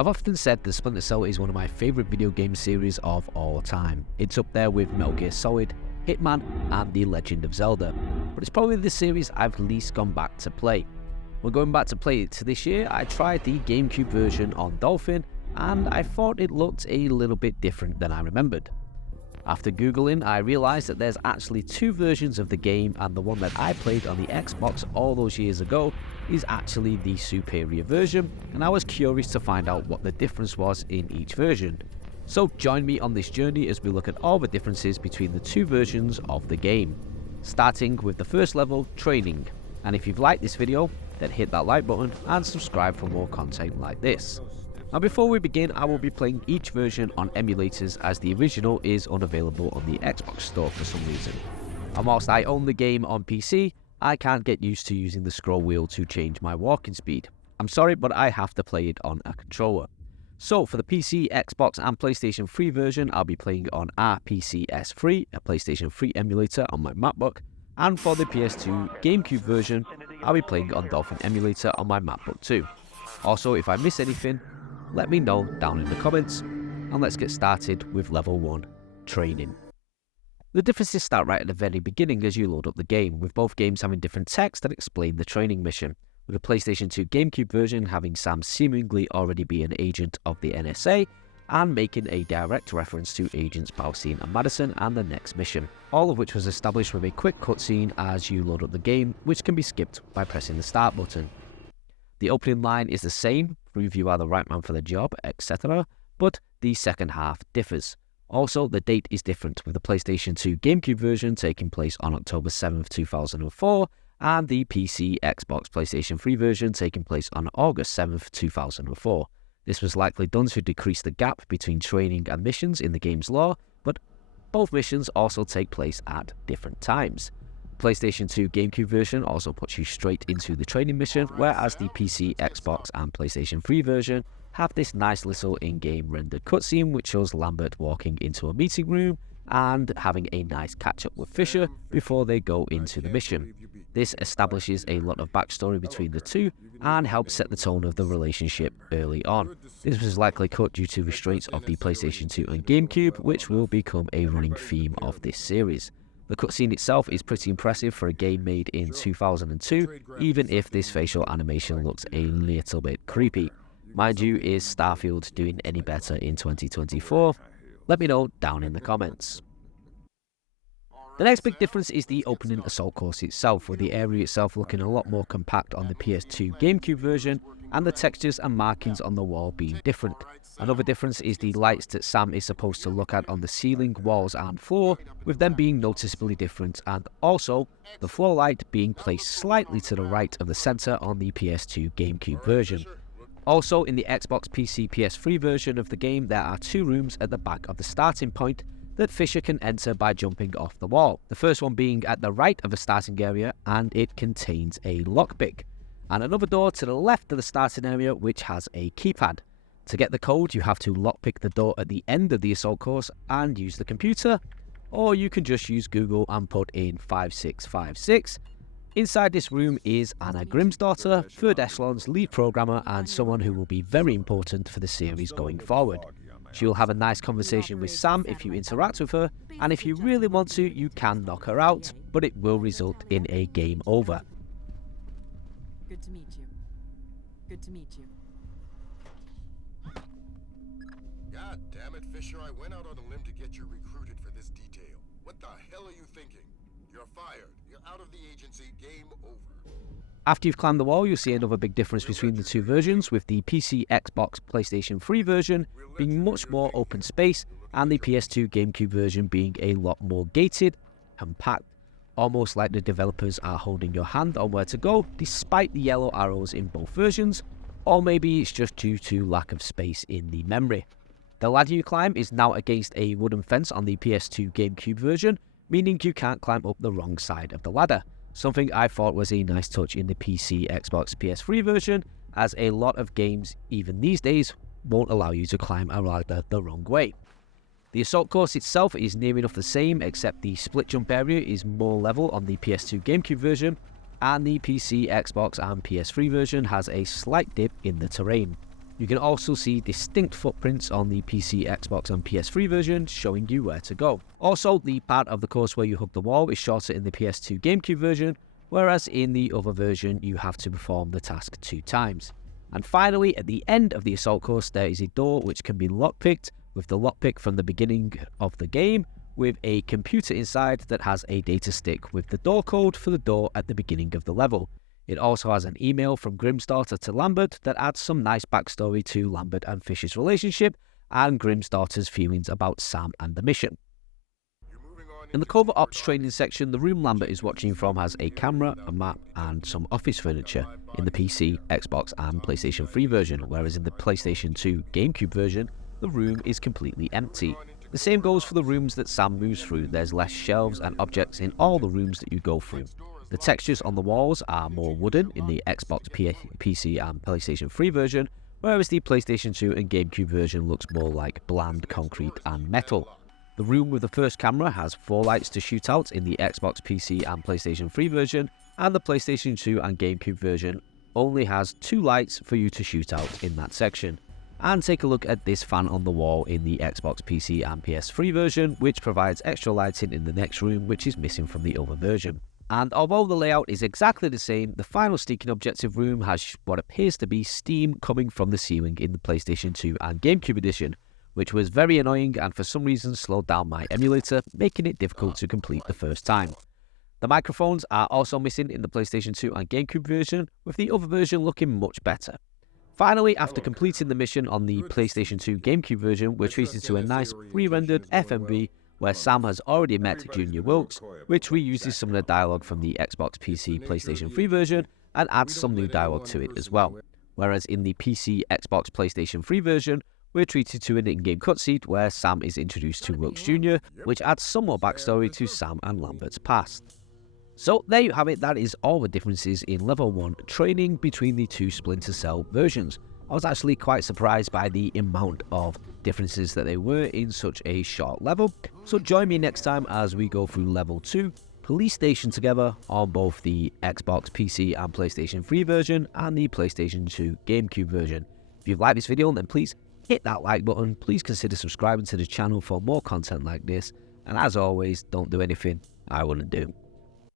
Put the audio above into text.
I've often said that Splinter Cell is one of my favourite video game series of all time. It's up there with Metal Gear Solid, Hitman and The Legend of Zelda, but it's probably the series I've least gone back to play. When going back to play it this year, I tried the GameCube version on Dolphin and I thought it looked a little bit different than I remembered. After googling, I realised that there's actually two versions of the game, and the one that I played on the Xbox all those years ago is actually the superior version, and I was curious to find out what the difference was in each version. So join me on this journey as we look at all the differences between the two versions of the game. Starting with the first level, Training. And if you've liked this video, then hit that like button and subscribe for more content like this. Now before we begin, I will be playing each version on emulators as the original is unavailable on the Xbox store for some reason. And whilst I own the game on PC, I can't get used to using the scroll wheel to change my walking speed. I'm sorry, but I have to play it on a controller. So for the PC, Xbox and PlayStation 3 version, I'll be playing on RPCS3, a PlayStation 3 emulator on my MacBook. And for the PS2 GameCube version, I'll be playing on Dolphin emulator on my MacBook too. Also, if I miss anything, let me know down in the comments, and let's get started with level 1, Training. The differences start right at the very beginning as you load up the game, with both games having different text that explain the training mission, with the PlayStation 2 GameCube version having Sam seemingly already be an agent of the NSA, and making a direct reference to Agents Balsine and Madison and the next mission, all of which was established with a quick cutscene as you load up the game, which can be skipped by pressing the start button. The opening line is the same, prove you are the right man for the job, etc., but the second half differs. Also, the date is different, with the PlayStation 2 GameCube version taking place on October 7th, 2004, and the PC, Xbox, PlayStation 3 version taking place on August 7th, 2004. This was likely done to decrease the gap between training and missions in the game's lore, but both missions also take place at different times. PlayStation 2 GameCube version also puts you straight into the training mission, whereas the PC, Xbox and PlayStation 3 version have this nice little in-game rendered cutscene which shows Lambert walking into a meeting room and having a nice catch-up with Fisher before they go into the mission. This establishes a lot of backstory between the two and helps set the tone of the relationship early on. This was likely cut due to restraints of the PlayStation 2 and GameCube, which will become a running theme of this series. The cutscene itself is pretty impressive for a game made in 2002, even if this facial animation looks a little bit creepy. Mind you, is Starfield doing any better in 2024? Let me know down in the comments. The next big difference is the opening assault course itself, with the area itself looking a lot more compact on the PS2 GameCube version, and the textures and markings on the wall being different. Another difference is the lights that Sam is supposed to look at on the ceiling, walls and floor, with them being noticeably different, and also the floor light being placed slightly to the right of the centre on the PS2 GameCube version. Also, in the Xbox, PC, PS3 version of the game, there are two rooms at the back of the starting point that Fisher can enter by jumping off the wall. The first one being at the right of the starting area, and it contains a lockpick. And another door to the left of the starting area which has a keypad. To get the code, you have to lockpick the door at the end of the assault course and use the computer, or you can just use Google and put in 5656. Inside this room is Anna Grimsdottir, Third Echelon's lead programmer and someone who will be very important for the series going forward. She will have a nice conversation with Sam if you interact with her, and if you really want to, you can knock her out, but it will result in a game over. Good to meet you. Good to meet you. God damn it, Fisher, I went out on a limb to get you recruited for this detail. What the hell are you thinking? You're fired. You're out of the agency. Game over. After you've climbed the wall, you'll see another big difference between the two versions, with the PC, Xbox, PlayStation 3 version being much more open space, and the PS2 GameCube version being a lot more gated, compact, almost like the developers are holding your hand on where to go, despite the yellow arrows in both versions, or maybe it's just due to lack of space in the memory. The ladder you climb is now against a wooden fence on the PS2 GameCube version, meaning you can't climb up the wrong side of the ladder. Something I thought was a nice touch in the PC, Xbox, PS3 version, as a lot of games, even these days, won't allow you to climb a ladder the wrong way. The assault course itself is near enough the same, except the split jump area is more level on the PS2 GameCube version, and the PC, Xbox and PS3 version has a slight dip in the terrain. You can also see distinct footprints on the PC, Xbox and PS3 version showing you where to go. Also, the part of the course where you hug the wall is shorter in the PS2 GameCube version, whereas in the other version you have to perform the task 2 times. And finally, at the end of the assault course there is a door which can be lockpicked with the lockpick from the beginning of the game, with a computer inside that has a data stick with the door code for the door at the beginning of the level. It also has an email from Grimm's daughter to Lambert that adds some nice backstory to Lambert and Fish's relationship and Grimm's daughter's feelings about Sam and the mission. In the Covert Ops training section, the room Lambert is watching from has a camera, a map and some office furniture in the PC, Xbox and PlayStation 3 version, whereas in the PlayStation 2 GameCube version, the room is completely empty. The same goes for the rooms that Sam moves through. There's less shelves and objects in all the rooms that you go through. The textures on the walls are more wooden in the Xbox, PC and PlayStation 3 version, whereas the PlayStation 2 and GameCube version looks more like bland concrete and metal. The room with the first camera has 4 lights to shoot out in the Xbox, PC and PlayStation 3 version, and the PlayStation 2 and GameCube version only has 2 lights for you to shoot out in that section. And take a look at this fan on the wall in the Xbox, PC and PS3 version, which provides extra lighting in the next room which is missing from the other version. And although the layout is exactly the same, the final sneaking objective room has what appears to be steam coming from the ceiling in the PlayStation 2 and GameCube edition, which was very annoying and for some reason slowed down my emulator, making it difficult to complete the first time. The microphones are also missing in the PlayStation 2 and GameCube version, with the other version looking much better. Finally, after completing the mission on the PlayStation 2 GameCube version, we're treated to a nice pre-rendered FMV where Sam has already met Junior Wilkes, which reuses some of the dialogue from the Xbox, PC, PlayStation 3 version and adds some new dialogue to it as well. Whereas in the PC, Xbox, PlayStation 3 version, we're treated to an in-game cutscene where Sam is introduced to Wilkes Jr., which adds some more backstory to Sam and Lambert's past. So there you have it, that is all the differences in Level 1 training between the 2 Splinter Cell versions. I was actually quite surprised by the amount of differences that there were in such a short level. So join me next time as we go through Level 2, Police Station together on both the Xbox, PC and PlayStation 3 version and the PlayStation 2 GameCube version. If you've liked this video, then please hit that like button, please consider subscribing to the channel for more content like this, and as always, don't do anything I wouldn't do.